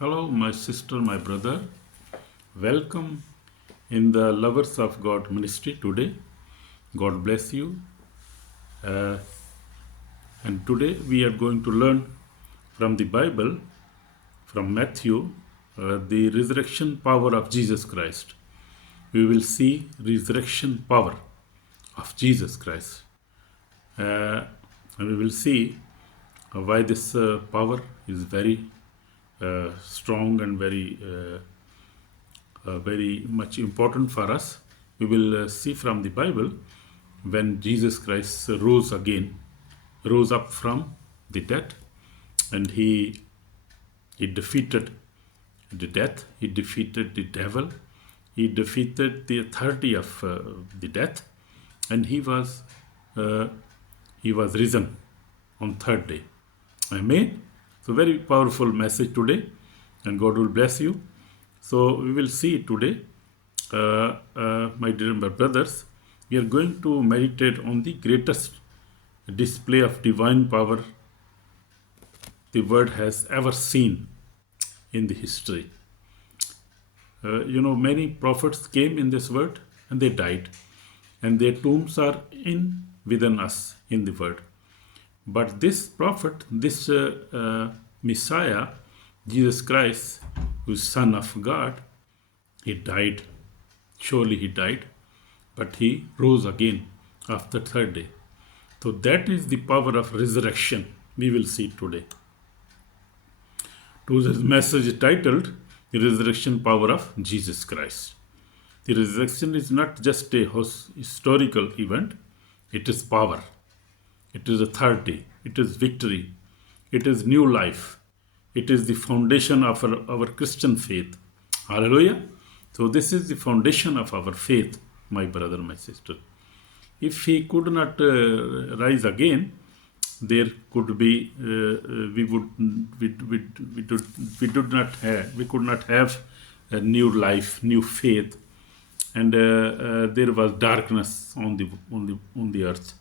Hello, my sister, my brother. Welcome in the Lovers of God ministry today. God bless you. Uh, and today we are going to learn from the Bible, from Matthew, the resurrection power of Jesus Christ. We will see resurrection power of Jesus Christ. And we will see why this power is very strong and very much important for us. We will see from the Bible when Jesus Christ rose up from the dead, and he defeated the death, he defeated the devil, he defeated the authority of the death, and uh, he was risen on third day. Amen. So very powerful message today, and God will bless you. So we will see today, my dear brothers, we are going to meditate on the greatest display of divine power the world has ever seen in the history. Many prophets came in this world and they died, and their tombs are in within us in the world. But this prophet, this Messiah, Jesus Christ, who is Son of God, he died. Surely he died, but he rose again after third day. So that is the power of resurrection we will see today. Today's message is titled The Resurrection Power of Jesus Christ. The resurrection is not just a historical event, it is power. It is authority. It is victory. It is new life. It is the foundation of our Christian faith. Hallelujah. So this is the foundation of our faith, my brother, my sister. If he could not rise again, there could be we could not have a new life, new faith, and there was darkness on the earth.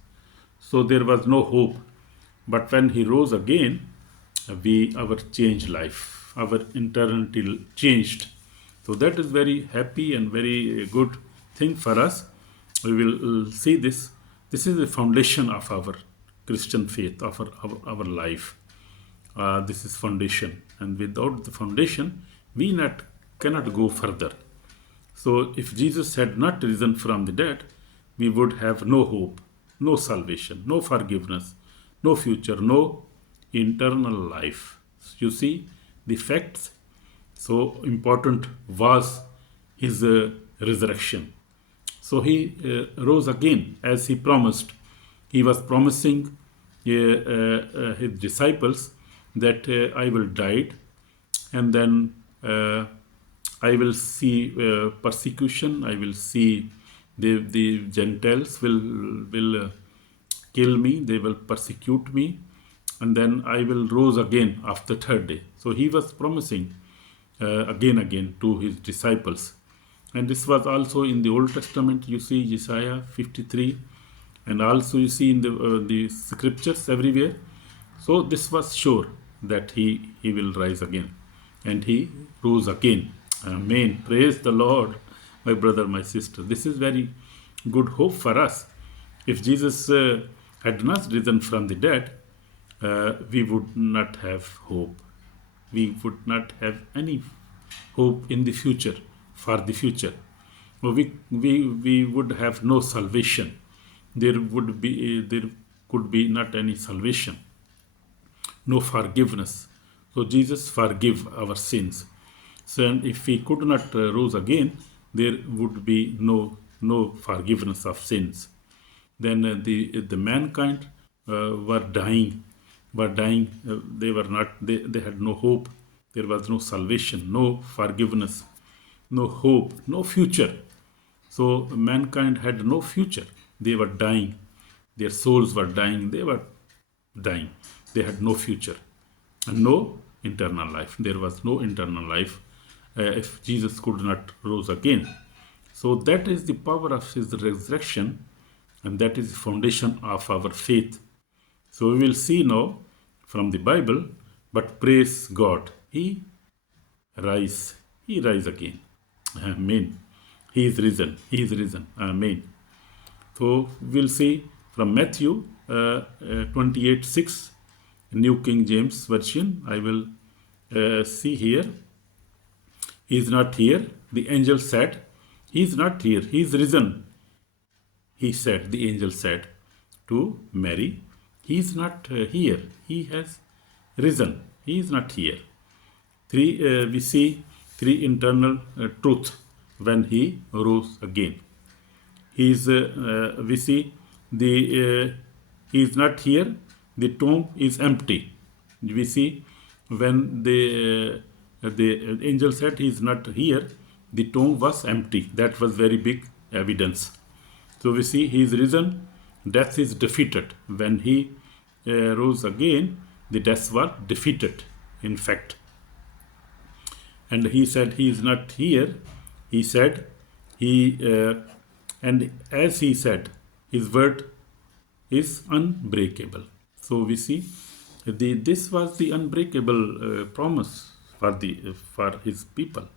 So there was no hope. But when he rose again, our changed life, our eternity changed. So that is very happy and very good thing for us. We will see this. This is the foundation of our Christian faith, of our life. This is foundation, and without the foundation, we cannot go further. So if Jesus had not risen from the dead, we would have no hope, no salvation, no forgiveness, no future, no eternal life. You see, the facts so important was his resurrection. So he rose again as he promised. He was promising his disciples that I will die, and then I will see persecution. I will see the Gentiles will kill me. They will persecute me, and then I will rose again after third day. So he was promising again to his disciples. And this was also in the Old Testament. You see Isaiah 53, and also you see in the scriptures everywhere. So this was sure that he will rise again, and he rose again. Amen. Praise the Lord, my brother, my sister. This is very good hope for us. If Jesus had not risen from the dead, we would not have hope. We would not have any hope in the future, for the future. We would have no salvation. There could be not any salvation, no forgiveness. So Jesus forgive our sins. So, and if he could not rose again, there would be no forgiveness of sins. Then the mankind were dying. They were not. They had no hope. There was no salvation, no forgiveness, no hope, no future. So mankind had no future. They were dying. Their souls were dying. They were dying. They had no future and no eternal life. There was no eternal life if Jesus could not rose again. So that is the power of his resurrection, and that is the foundation of our faith. So we will see now from the Bible, but praise God. He rise. He rise again. Amen. He is risen. He is risen. Amen. So we'll see from Matthew 28:6, New King James Version. I will see here. He is not here. The angel said, he is not here. He is risen. He said, the angel said to Mary, he is not here. He has risen. He is not here. We see three internal truth when he rose again. We see he is not here. The tomb is empty. We see when the angel said he is not here, the tomb was empty. That was very big evidence. So we see he is risen. Death is defeated. When he rose again, the death was defeated. In fact. And he said he is not here. He said and as he said, his word is unbreakable. So we see this was the unbreakable promise for his people.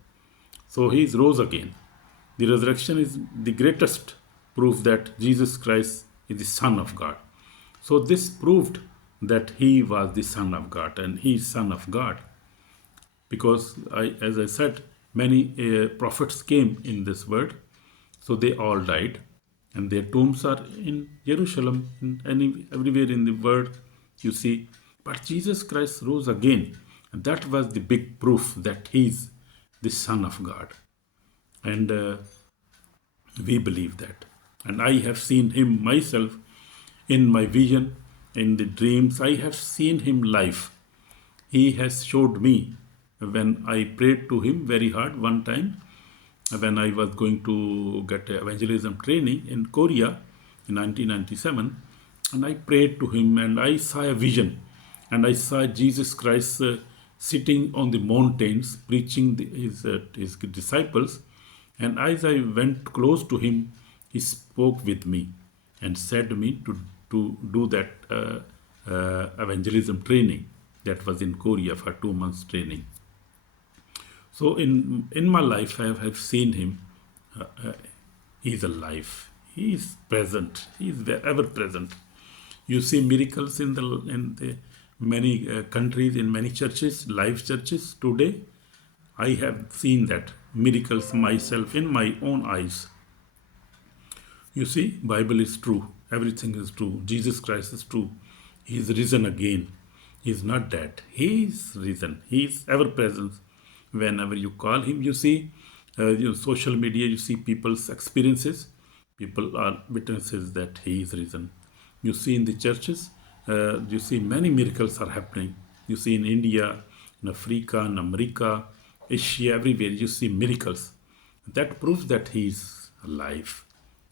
So he is rose again. The resurrection is the greatest proof that Jesus Christ is the Son of God. So this proved that he was the Son of God, and he is Son of God. Because as I said, many prophets came in this world, so they all died, and their tombs are in Jerusalem, everywhere in the world you see. But Jesus Christ rose again, and that was the big proof that he is the Son of God. And we believe that. And I have seen him myself in my vision, in the dreams. I have seen him live. He has showed me when I prayed to him very hard one time when I was going to get evangelism training in Korea in 1997, and I prayed to him and I saw a vision, and I saw Jesus Christ sitting on the mountains preaching his disciples, and as I went close to him, he spoke with me and said to me to do that evangelism training that was in Korea for 2 months training. So in my life, I have seen him. He is alive. He is present. He is ever present. You see miracles in the many countries, in many churches, live churches today. I have seen that miracles myself in my own eyes. You see, Bible is true. Everything is true. Jesus Christ is true. He is risen again. He is not dead. He is risen. He is ever present. Whenever you call him, you see, social media, you see people's experiences. People are witnesses that he is risen. You see in the churches, you see many miracles are happening. You see in India, in Africa, in America, Asia, everywhere, you see miracles. That proves that he is alive.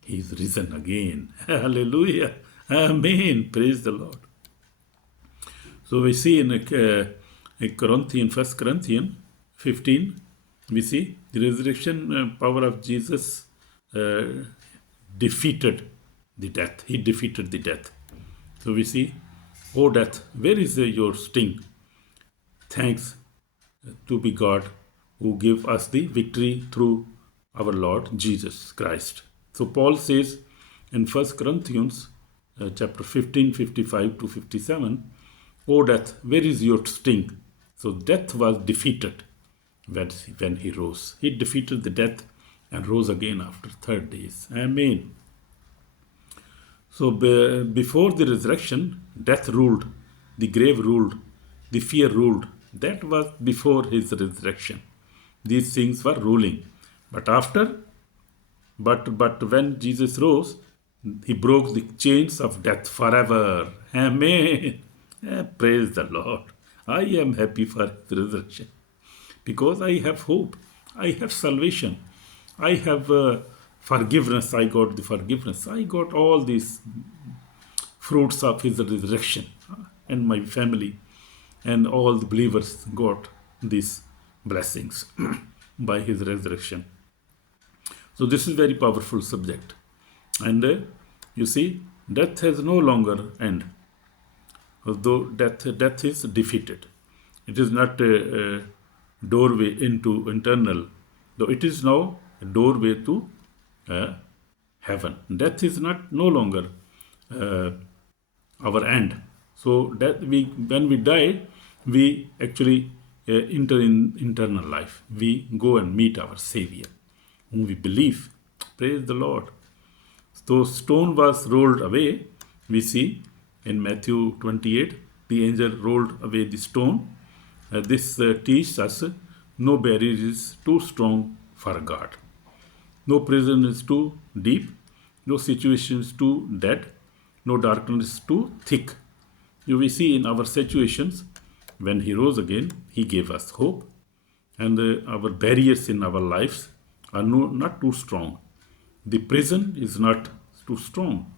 He is risen again. Hallelujah. Amen. Praise the Lord. So we see in 1 Corinthians 15, we see the resurrection power of Jesus defeated the death. He defeated the death. So we see, oh death, where is your sting? Thanks to be God who gave us the victory through our Lord Jesus Christ. So Paul says in 1 Corinthians chapter 15, 55 to 57, oh death, where is your sting? So death was defeated when he rose. He defeated the death and rose again after 3 days. Amen. So before the resurrection, death ruled, the grave ruled, the fear ruled. That was before his resurrection. These things were ruling. But when Jesus rose, he broke the chains of death forever. Amen. Praise the Lord. I am happy for his resurrection because I have hope. I have salvation. I have forgiveness. I got the forgiveness. I got all these fruits of his resurrection, and my family and all the believers got these blessings by his resurrection. So this is very powerful subject. And you see, death has no longer end. Although death is defeated. It is not doorway into eternal, though it is now a doorway to heaven. Death is not no longer our end. So that when we die, we actually enter in eternal life. We go and meet our Savior, whom we believe. Praise the Lord. So stone was rolled away. We see in Matthew 28, the angel rolled away the stone. This teaches us no barrier is too strong for God. No prison is too deep. No situation is too dead. No darkness is too thick. We see in our situations, when He rose again, He gave us hope. And our barriers in our lives are not too strong. The prison is not too strong.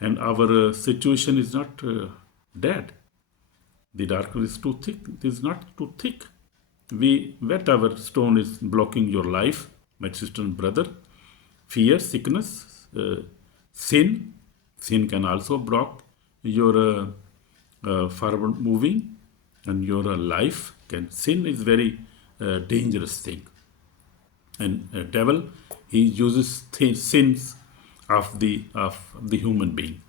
And our situation is not dead. The darkness is too thick. It is not too thick. Whatever stone is blocking your life, my sister and brother, fear, sickness, sin can also block your forward moving and your life. Sin is very dangerous thing. And devil, he uses sins of the human being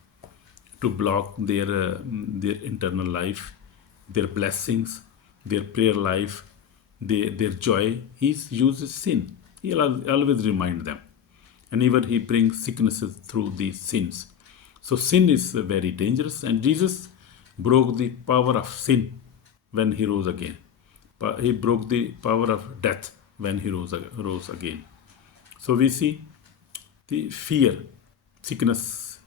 to block their internal life, their blessings, their prayer life, their joy. He uses sin. He'll always remind them. And even he brings sicknesses through these sins. So sin is very dangerous. And Jesus broke the power of sin when he rose again. He broke the power of death when he rose again. So we see the fear, sickness,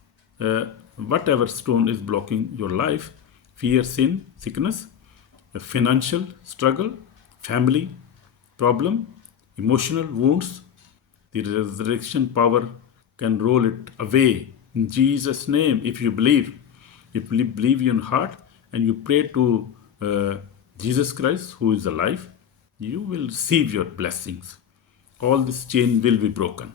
whatever stone is blocking your life, fear, sin, sickness, financial struggle, family problem, emotional wounds, the resurrection power can roll it away in Jesus' name. If you believe in your heart and you pray to Jesus Christ, who is alive, you will receive your blessings. All this chain will be broken.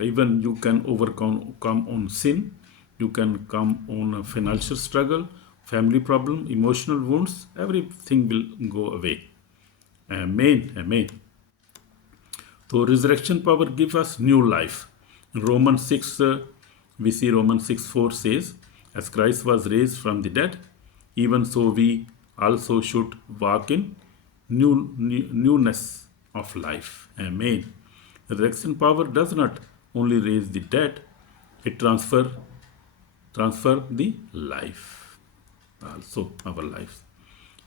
Even you can overcome on sin, you can come on a financial struggle, family problem, emotional wounds, everything will go away. Amen. Amen. So resurrection power gives us new life. In Romans 6, we see Romans 6:4 says, as Christ was raised from the dead, even so we also should walk in newness of life. Amen. Resurrection power does not only raise the dead, it transfer the life, also our lives.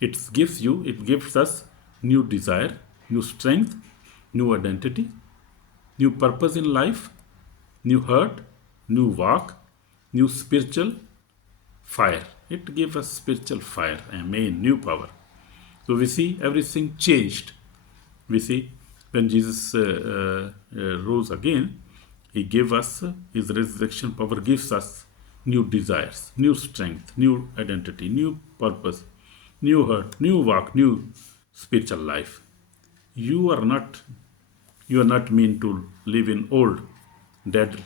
It gives us new desire, new strength, new identity, new purpose in life, new heart, new walk, new spiritual fire. It gives us spiritual fire. Amen. New power. So we see everything changed. We see when Jesus rose again, he gave us his resurrection power, gives us new desires, new strength, new identity, new purpose, new heart, new walk, new spiritual life. You are not meant to live in old, dead,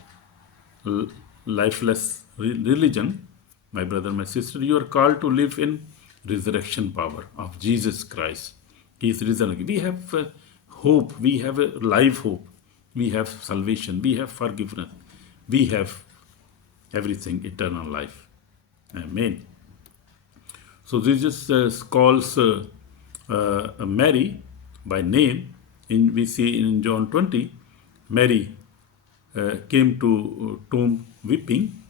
lifeless religion, my brother, my sister. You are called to live in resurrection power of Jesus Christ. He is risen again. We have hope. We have a live hope. We have salvation. We have forgiveness. We have everything, eternal life. Amen. So Jesus calls Mary by name. We see in John 20, Mary came to tomb weeping.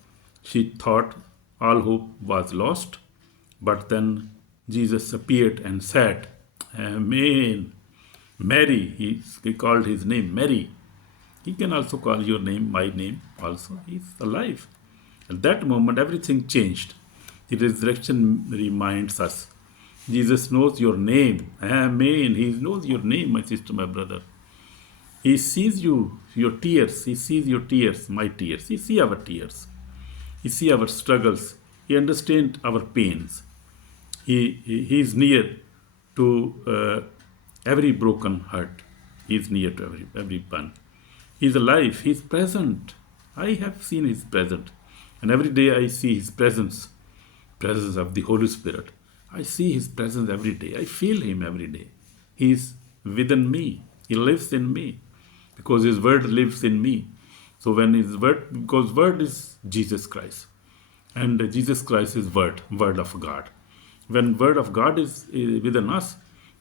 She thought all hope was lost. But then Jesus appeared and said, Amen. Mary, he called his name Mary. He can also call your name, my name also. He's alive. At that moment, everything changed. The resurrection reminds us. Jesus knows your name. Amen. He knows your name, my sister, my brother. He sees you, your tears. He sees your tears, my tears. He sees our tears. He sees our struggles. He understands our pains. He is near to every broken heart. He is near to every one. He is alive. He is present. I have seen his presence. And every day I see his presence of the Holy Spirit. I see his presence every day. I feel him every day. He is within me. He lives in me because His word lives in me. So when His word, because word is Jesus Christ, and Jesus Christ is word of God. When word of God is within us,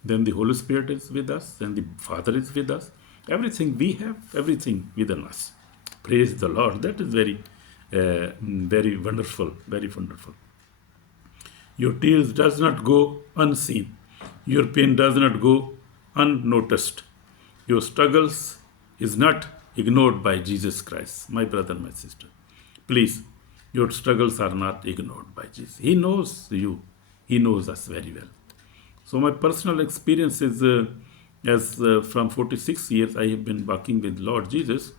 then the Holy Spirit is with us, and the Father is with us. Everything we have, everything within us. Praise the Lord. That is very wonderful, very wonderful. Your tears does not go unseen. Your pain does not go unnoticed. Your struggles is not ignored by Jesus Christ. My brother, my sister, please, your struggles are not ignored by Jesus. He knows you. He knows us very well. So my personal experience is, as from 46 years I have been walking with Lord Jesus.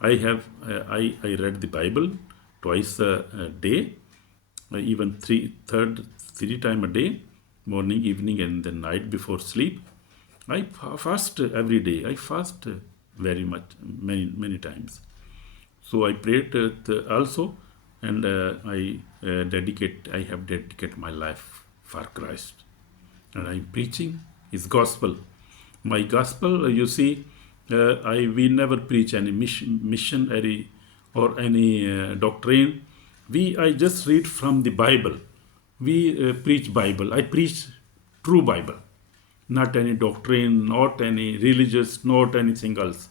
I read the Bible twice a day, even three times a day, morning, evening, and the night before sleep. I fast every day. I fast very much, many times. So I prayed also, and I have dedicated my life for Christ, and I'm preaching His gospel. My gospel, you see, we never preach any missionary or any doctrine. I just read from the Bible. We preach Bible. I preach true Bible, not any doctrine, not any religious, not anything else.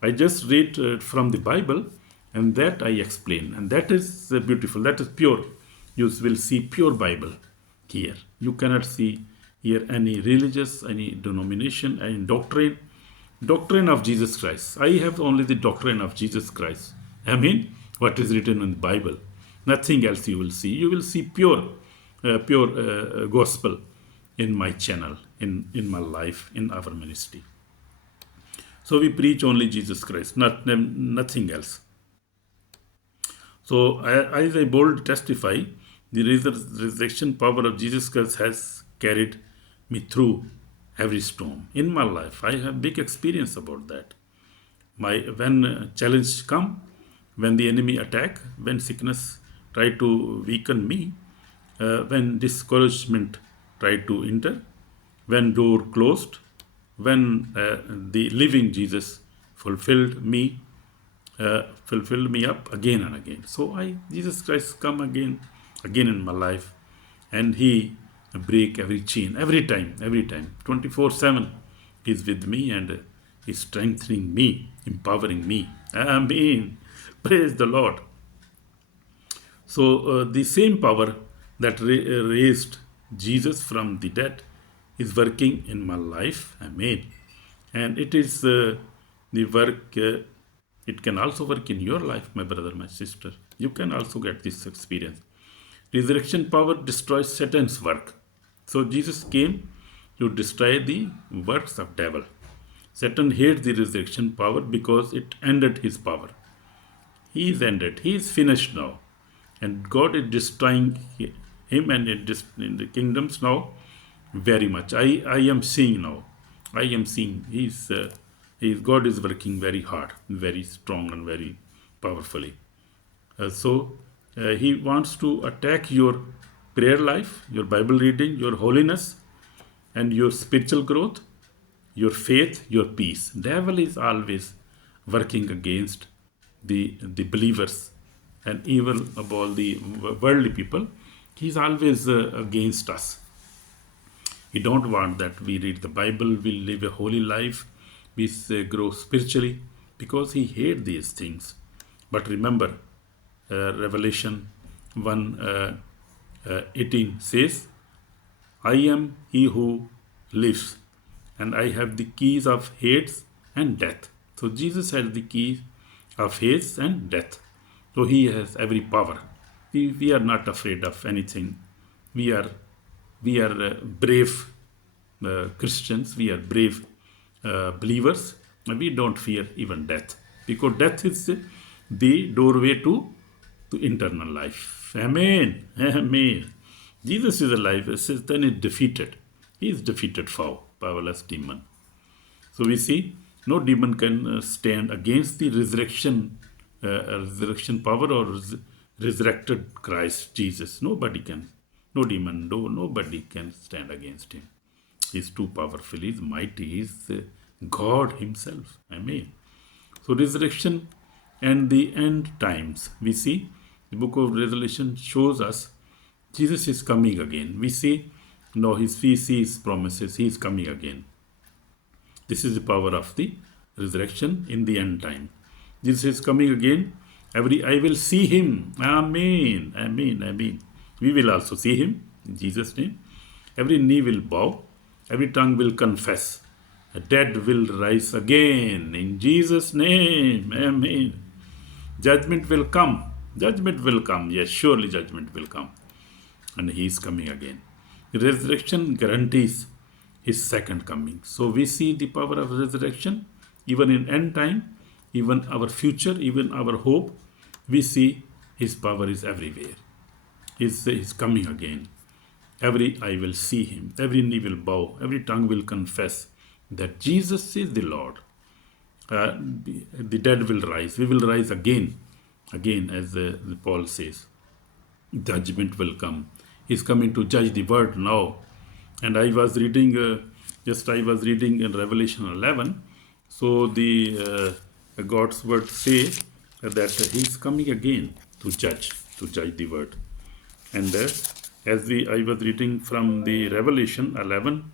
I just read from the Bible, and that I explain, and that is beautiful. That is pure. You will see pure Bible here. You cannot see here any religious, any denomination, any doctrine. Doctrine of Jesus Christ. I have only the doctrine of Jesus Christ. I mean, what is written in the Bible. Nothing else you will see. You will see pure gospel in my channel, in my life, in our ministry. So we preach only Jesus Christ, nothing else. So as I bold testify, the resurrection power of Jesus Christ has carried me through every storm in my life. I have big experience about that. When challenge come, when the enemy attack, when sickness try to weaken me, when discouragement try to enter, when door closed, when the living Jesus fulfilled me up again and again. So Jesus Christ come again in my life, and He break every chain every time. 24/7 He's with me, and He's strengthening me, empowering me. Amen. Praise the Lord. So the same power that raised Jesus from the dead is working in my life. Amen. And it is the work. It can also work in your life, my brother, my sister. You can also get this experience. Resurrection power destroys Satan's work. So Jesus came to destroy the works of devil. Satan hates the resurrection power because it ended his power. He is ended. He is finished now. And God is destroying him and in the kingdoms now very much. I am seeing now. I am seeing God is working very hard, very strong, and very powerfully. So He wants to attack your prayer life, your Bible reading, your holiness, and your spiritual growth, your faith, your peace. Devil is always working against the believers, and even about the worldly people. He's always against us. He don't want that we read the Bible, we live a holy life, we grow spiritually, because he hates these things. But remember, Revelation 1:18 says, I am he who lives, and I have the keys of Hades and death. So Jesus has the keys of Hades and death. So he has every power. We are not afraid of anything. We are brave Christians. We are brave believers. We don't fear even death, because death is the doorway to eternal life. Amen. Amen. Jesus is alive. Satan is defeated. He is defeated foe, powerless demon. So we see no demon can stand against the resurrection power or resurrected Christ Jesus. Nobody can. No demon, nobody can stand against him. He's too powerful. He's mighty. He's God himself. Amen. So resurrection and the end times. We see the book of Revelation shows us Jesus is coming again. We see we see his promises. He is coming again. This is the power of the resurrection in the end time. Jesus is coming again. Every eye will see him. Amen. Amen. Amen. We will also see him in Jesus' name. Every knee will bow. Every tongue will confess. The dead will rise again in Jesus' name. Amen. Judgment will come. Judgment will come. Yes, surely judgment will come. And he is coming again. Resurrection guarantees his second coming. So we see the power of resurrection even in end time, even our future, even our hope. We see his power is everywhere. He's coming again. Every eye will see him. Every knee will bow. Every tongue will confess that Jesus is the Lord. The dead will rise. We will rise again, as Paul says. Judgment will come. He's coming to judge the world now. And I was reading, in Revelation 11. So the God's word say that he's coming again to judge the world. And I was reading from the Revelation 11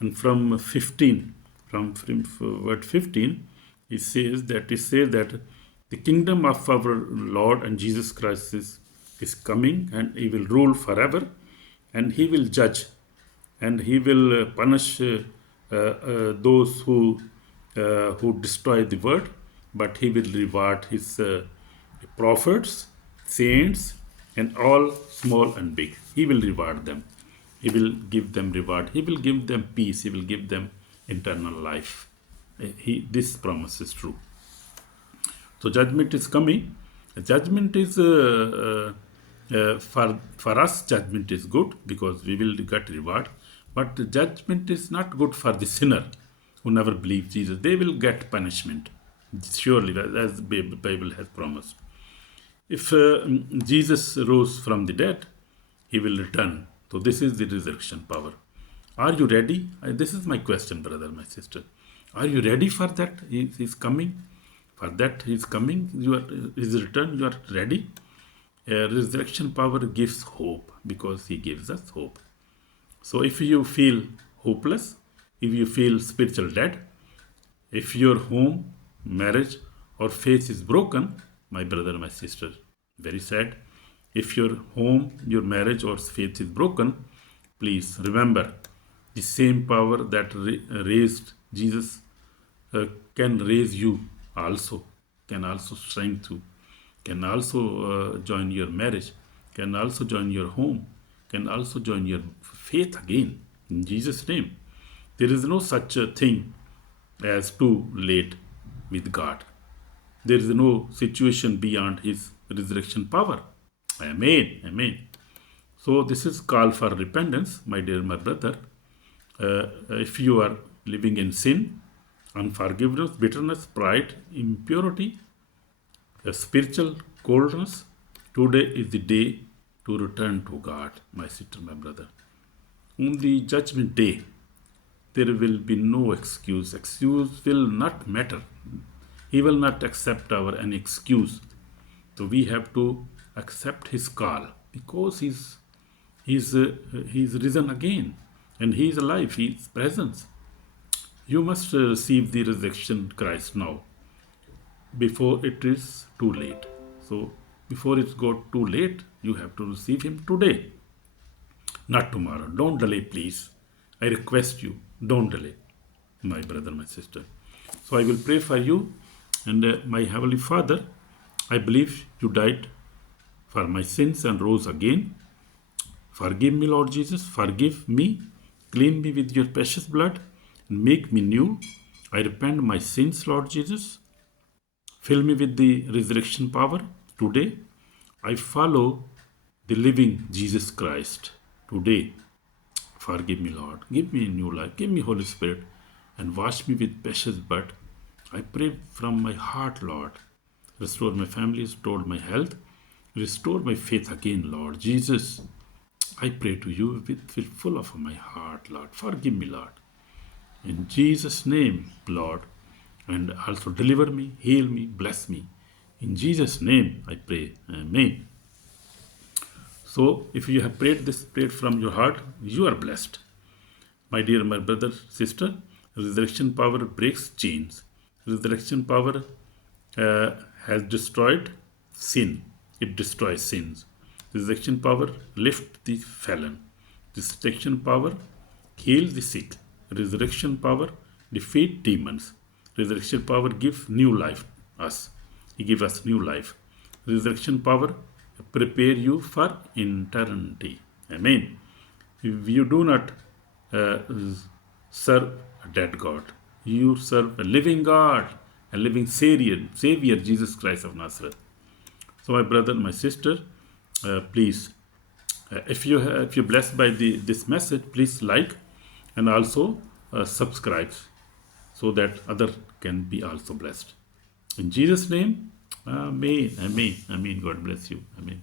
and from 15, from word 15, it says that the kingdom of our Lord and Jesus Christ is coming, and he will rule forever, and he will judge, and he will punish those who destroy the word, but he will reward his prophets, saints, and all small and big. He will reward them. He will give them reward. He will give them peace. He will give them eternal life. This promise is true. So judgment is coming. Judgment is for us. Judgment is good because we will get reward. But judgment is not good for the sinner who never believes Jesus. They will get punishment, surely, as the Bible has promised. If Jesus rose from the dead, he will return. So this is the resurrection power. Are you ready? This is my question, brother, my sister. Are you ready for that? He is coming. For that he is coming. His return, you are ready. Resurrection power gives hope because he gives us hope. So if you feel hopeless, if you feel spiritual dead, if your home, marriage, or faith is broken, my brother, my sister, very sad. If your home, your marriage, or faith is broken, please remember the same power that raised Jesus can raise you also, can also strengthen you, can also join your marriage, can also join your home, can also join your faith again. In Jesus' name. There is no such a thing as too late with God. There is no situation beyond his resurrection power. Amen. Amen. So this is call for repentance, my dear my brother. If you are living in sin, unforgiveness, bitterness, pride, impurity, spiritual coldness, today is the day to return to God, my sister, my brother. On the judgment day, there will be no excuse. Excuse will not matter. He will not accept any excuse. So we have to accept his call because he's risen again and he is alive. He is present. You must receive the resurrection Christ now before it is too late. So before it's got too late, you have to receive him today, not tomorrow. Don't delay, please. I request you, don't delay, my brother, my sister. So I will pray for you. And my Heavenly Father, I believe you died for my sins and rose again. Forgive me, Lord Jesus. Forgive me. Clean me with your precious blood and make me new. I repent my sins, Lord Jesus. Fill me with the resurrection power today. I follow the living Jesus Christ today. Forgive me, Lord. Give me a new life. Give me Holy Spirit and wash me with precious blood. I pray from my heart, Lord. Restore my family, restore my health, restore my faith again, Lord Jesus. I pray to you with full of my heart, Lord. Forgive me, Lord. In Jesus' name, Lord. And also deliver me, heal me, bless me. In Jesus' name, I pray. Amen. So, if you have prayed this prayer from your heart, you are blessed. My dear my brother, sister, resurrection power breaks chains. Resurrection power uh, has destroyed sin. It destroys sins. Resurrection power lifts the fallen. Resurrection power heals the sick. Resurrection power defeat demons. Resurrection power gives new life us. He gives us new life. Resurrection power prepare you for eternity. Amen. If you do not uh, serve a dead God, you serve a living God, a living Savior, Jesus Christ of Nazareth. So, my brother, my sister, please, if you're blessed by this message, please like and also subscribe so that other can be also blessed. In Jesus' name, Amen, Amen, Amen. God bless you. Amen.